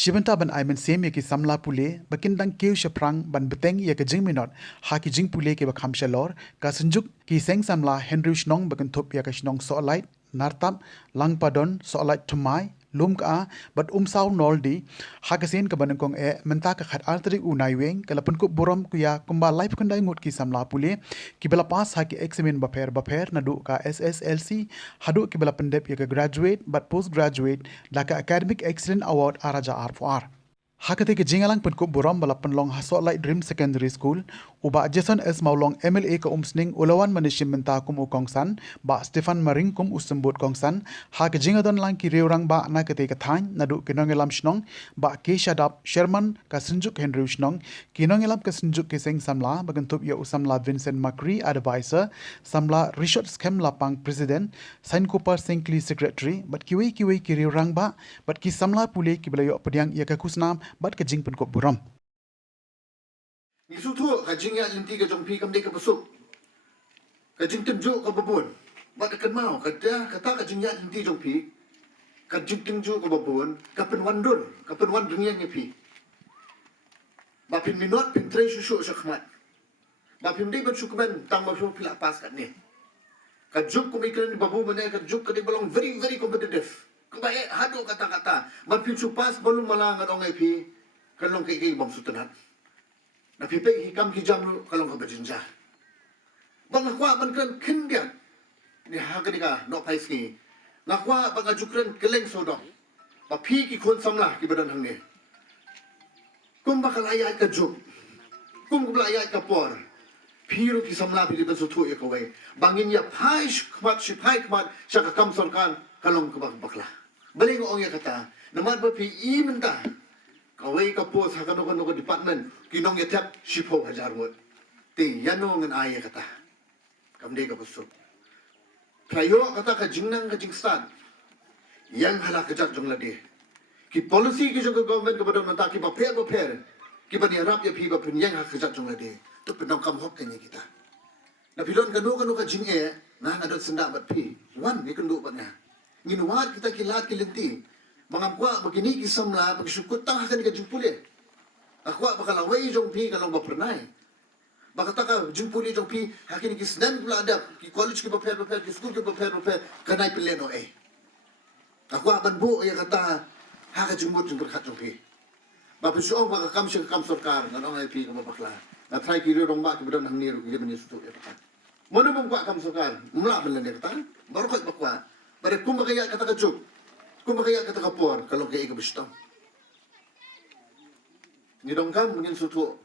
Shibanta ban aiman sem ya ki samla pule bakin dang keu shaprang ban beteng ya ka jing minot ha ki jing pule ke bakham shalor ka senjuk ki seng samla Henry Shnong bakan thop ya ka Shnong soalite nartam lang padon soalite thumai lum ka bat saw noldi ha ka sen ka ban kong e menta ka khat artri unai weng ka lapun ko borom ku ya kumba life kun dai ngot ki samla pule ki bela pas ha ki examen baper na du ka SSLC hadu ki bela pendep ya ka graduate but postgraduate la ka academic excellence award araja R4R Hakati ke jingalang pen ko buram bala penlong hasok like Dream Secondary School uba Jason S Maulong MLA ka umsning ulawan manishim menta kum ukongsan ba Stefan Maring kum usembut kongsan ha ke jingadon lang ki reurang ba na kete ka thain nadu kinongelam shnong ba ke shadap Sherman ka senjuk Henry shnong kinongelam ka senjuk ke seng samla bagantup ya usamla Vincent Macri advisor samla Richard Schem lapang president Sain Cooper Singli secretary but kiwe ki reurang ba but ki samla pule ki belayo pediang ya ka kusnam bat ka jing pen ko buram ni su thu ka jing ya linti ka jong pi kam de ka basuk ka jing tem ju ka babon bat ka mau ka ta ka jing ya linti jong pi ka jing tem ju ka babon ka pen wan dul ka pen wan dunia ni pi ba pin minot pin trei su khmat ba pin de ba su kmen tang ba su pila pas ka ni ka juk ko mikren babu mane ka juk ka de belong very very competitive Kubae hado kata-kata mapin supas belum malang adong ip kalong kay bang sutanat napipay hikam hijam kalong kabajinja bang akwa man kan kindian ni hagani ka no paiski ngakwa bang ajukren keleng sodong mapi ki kon samla ki badan hangne kum bakal ayat ka juk kum kubla ayat ka por Piro ki samla pi ban sutu ya kawai bangin ya pai khmat si pai khmat saka kam sorkan kalong kubak bakla Baling ong ya kata, naman ba pi imenta, kawai ka po sa kano department, kinong ya tap sipo hajar mo. Ti yanong ang aya kata, kamde ka pusok. Kayo kata ka jingnang ka jingstan, yang halak kajak jong ladi. Ki policy ki jong government ka badong nanta ki ba pher, ki ba niarap ya pi ba pun yang hak kajak jong ladi. Tu penong kam hok kanya kita. Na pilon kanu ka jing e, na ngadot senda bat pi, wan ni kendo bat nga. Ginuwat kita kilat kilinti. Mangapwa begini kisamla pagsukot tang hakan ka jingpuli. Akwa bakalaway jong pi kalong bapernay. Bakataka jingpuli jong pi hakin kisnan pula adap ki college ki baper ki school ki baper kanay pileno eh. Akwa banbu ya kata haka jingmut jing berkat jong pi. Bapisuong bakakam siya kam sorkar nganong ay pi kamabakla. Na try ki rirong ba ki badan hang niru ki badan sutu ya pakat. Mono mong kwa kam sorkar mula belan ya kata. Baru kot bakwa. Pada kumakaya kata kajuk, kumakaya kata kapor kalau kaya ikabistang. Nidongkam mungkin suatu,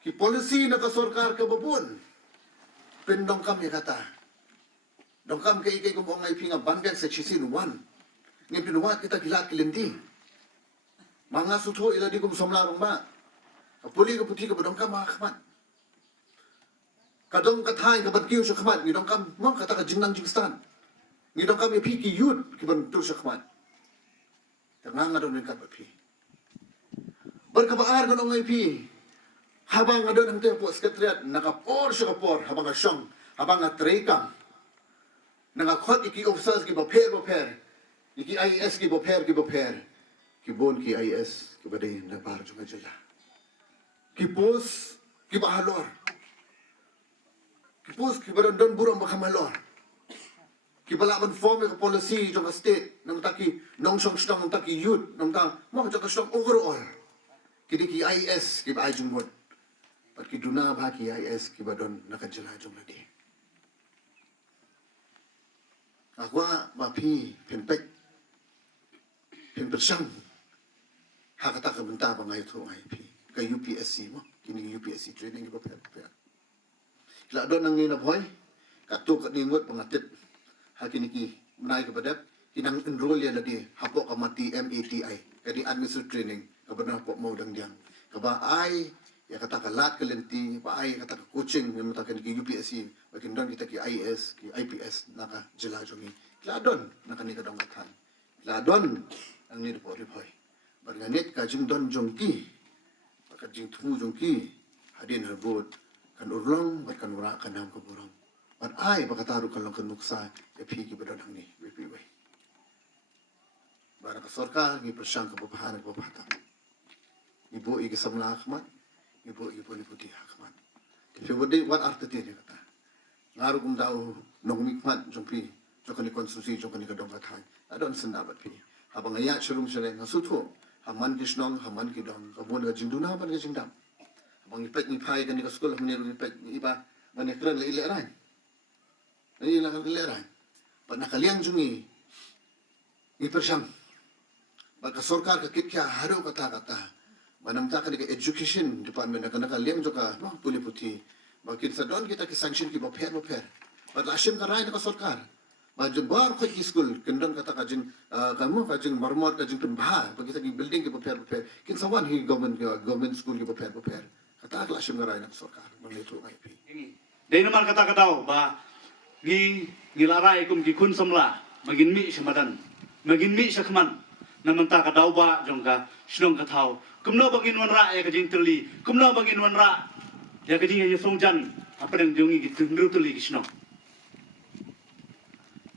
ki polisi nak sorkar kababun, pendongkam ya kata, dongkam kaya ikay kumongay pinga bandang sa chisin one, ni pinuwat kita kilat kilindi, mga suatu ila di kumsomlarong ba, kapuli kaputi kabadongkam makakmat. Kadong kathain kabadkiw sa kamat, nidongkam mo kata ka jingnang jingstan. Ngidong kami piki yud kiban tu sakmat. Tengah ngadong dengan pi. Berkabar ngadong ngai pi. Habang ngadong ang tempo sekretariat nakapor siya kapor habang asyong habang trei kam. Khot iki officers ki pher. Iki IS ki pher. Ki bon ki IS ki badai nabar juga jylla. Ki pos ki bahalor. Ki pos ki badan burang bakamalor. Kibala man form ka policy jong state nang taki nong song stong nang taki youth nang ta mo jong stong overall kidi ki IS ki ba jong mod pat ki duna ba ki IS ki ba don nakajala jong ladi akwa ba pi penpek pen persang hakata ka benta ba ngai to ngai pi ka UPSC mo kini UPSC training ko pa la don nang ni na boy katu ka ningot pangatit hakin iki menai kepada kinang enroll ya ladi hapok kamati MATI kadi administrative training kabana hapok mau dang diang kaba ai ya kata kalat kelenti ba ai kata coaching memang tak ki UPSC bakin don kita ki IS ki IPS naka jylla jongi ladon naka ni kadong katan ladon ang ni report report barganit ka jing don jongki ka jing thu jongki hadin herbut kan urlong barkan ura kanam kaburong But ay, bakataru ka lang kanuksa, ya pigi ba doon ni, Bara ka sorka ngi persyang ka babahan ka babata. Ibu igi samla khmat, ibu ni putih khmat. Tapi what arti dia kata. Ngaru kum dau nong mikmat jompi jokani konsumsi jokani kadong kathai. Adon sendabat pi. Abang ayat syurum syare ngasutu. Haman kisnong haman kidong kabun ka jingduna haman ka jingdam. Abang ipet ni pai kan ni ka skul hamni ipet ni iba ngani kran le ran. Ni la le ran. Pa nakaliang jungi. Ni persyang. Baka sorkar ka kitya haro kata-kata. Manamta ka ni education department na kanakaliang joka puli puti. Bakit sa doon kita ki-sanction ki pher. But asyam ka rin na ka sorkar. Majubar ko ki school kendang kata kajing kamu kajing marmot kajing pembaha bagi kita building ki pher. Kin sawan hi government school ki pher. Kata ka asyam ka rin na ka sorkar. Manlito ngai pi. Dahil naman kata-kataw ba gilaray kum gikun samla magin mi siya madan magin mi siya kaman naman ta kadaw ba jong ka sinong kataw kumno bagin wanra ya kajing teli kumno bagin wanra ya kajing ya songjan apa yang jongi gitu nru teli kisno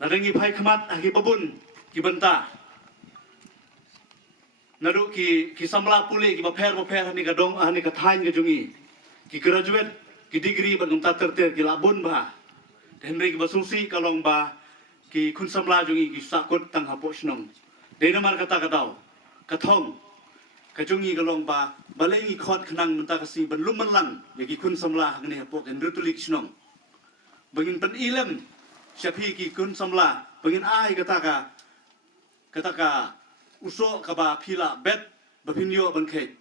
ladangi pai kamat agi babun kibanta nadu ki samla puli ki pher hani kadong hani kathain ka jongi ki graduate ki degree bagum ta terter ki labun ba Henry ki basungsi kalong ba ki kun samla jungi ki sakut tang hapo snong de namar kata kataw kathong kajungi kalong ba balengi khot khnang menta kasi banlum manlang ya ki kun samla hangni hapo Henry tulik snong bangin pan ilem syapi ki kun samla bangin ai kata ka uso ka ba phila bet bapinyo bankhai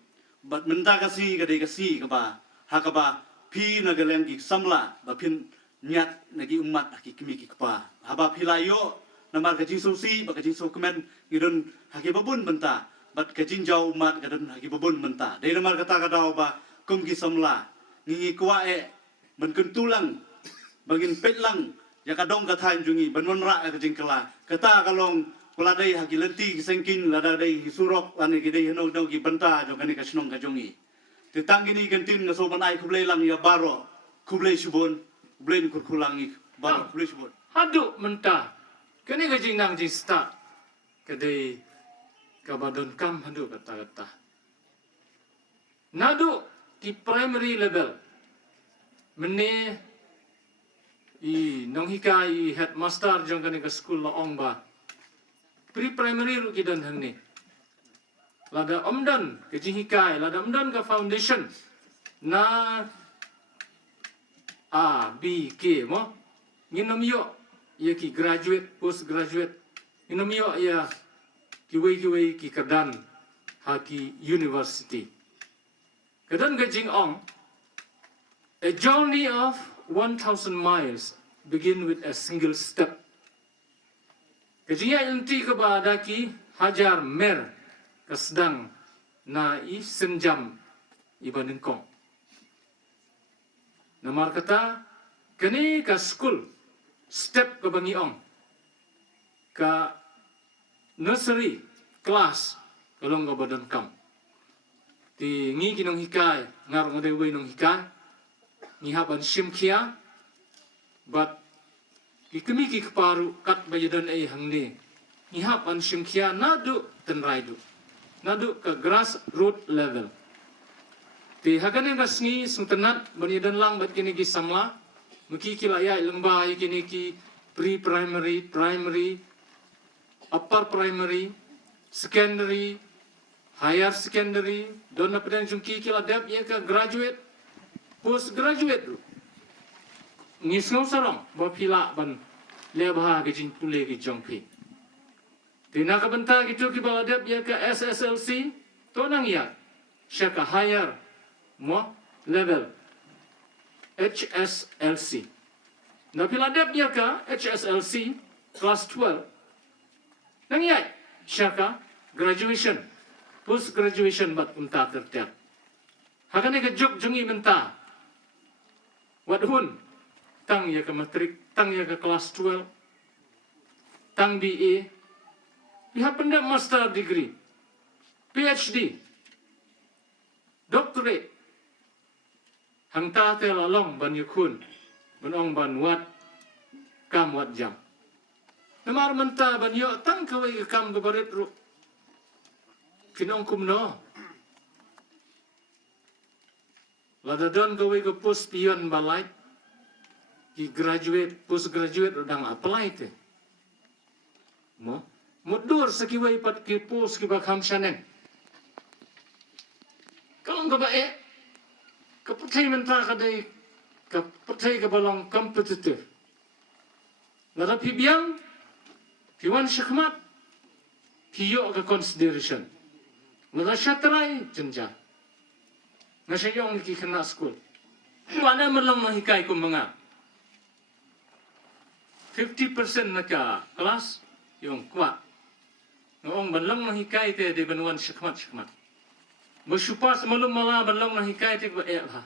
bat menta kasi ka ba ha ka ba phi na galeng ki samla bapin niat nagi umat aki kimi ki kapa haba philayo namar kajing sosi ba kajing so kemen ngidon haki babun benta bat kajing jau umat kadon haki babun benta dei namar kata ba kum ki samla ngingi kwae ban kentulang bangin petlang ya kadong kathain jungi banwan ra kajing kala kata kalong kula dei haki lenti ki sengkin lada dei surok ani ki dei no ki benta jo kani kasnong kajungi titang gini kentin ngaso banai kublei lang ya baro kublei subon Blain kurkulangi baru kulis buat. Haduk mentah. Kini gajing nang jing start. Kadai kabadon kam haduk kata-kata. Naduk di primary level. Mene I nong hika I headmaster jong kani ke school laong ba. Pre-primary ru kidan hang ni. Lada omdan gajing hikai, lada omdan ke foundation. Na A, B, K mo. Nginom yo ya ki graduate, postgraduate. Nginom yo ya kiway ki kadan ha ki university. Kadan gajing ong. A journey of 1,000 miles begin with a single step. Kajing ya inti ka ba daki hajar mer kasdang na I senjam ibanin kong. Namar kata, kani ka school, step ke bangi ong. Ka nursery, class, kalong ka badan kam. Ti ngi kinong hikay, ngarong adeway nong hikay, ngihapan simkia, but kikimi kikparu kat bayadan ay hangni. Ngihapan simkia nadu tenraidu. Nadu ka grassroots level. Ti hagan yang kasngi sungtenat banidan lang bat kini ki samla muki kilaya ilengba kini ki pre-primary, primary, upper primary, secondary, higher secondary, don na pedan jungki kila dep ya ka graduate, postgraduate ru. Ngisngau sarong ba pila ban lebha gijin pule ki jongpi. Ti na ka benta gitu ki bala dep ya ka SSLC to nang ya sya ka higher mo level HSLC. Na pila dep ya ka HSLC class 12. Nangyay siya ka graduation, post graduation bat unta tertiap. Hagan ka juk jungi menta. Wadhun tang ya ka matric, tang ya ka class 12, tang BA. Iha pendek master degree, PhD, doctorate. Hang ta te lalong ban yukun, ban ong ban wat, kam wat jam. Namar menta ban yo tang kawai kam gabarit ru, pinong kumno. Ladadon gawe ko post pion balay. Ki graduate, postgraduate udang apply te. Mo, mudur sa kiway pat ki post ki bakam syanen. Kalau ka ba kapatay menta ka day, kapatay ka balang competitive. Nara pibiyang, piwan syakmat, piyo ka consideration. Nara siya try, jenja. Na siya yung nakikina school. Wala man lang mahikay ko mga 50% na ka kelas, yung kwa. Noong banlang mahikay te, di banuan syakmat. Bersyupas malum mala banlang mahikay te ba ha.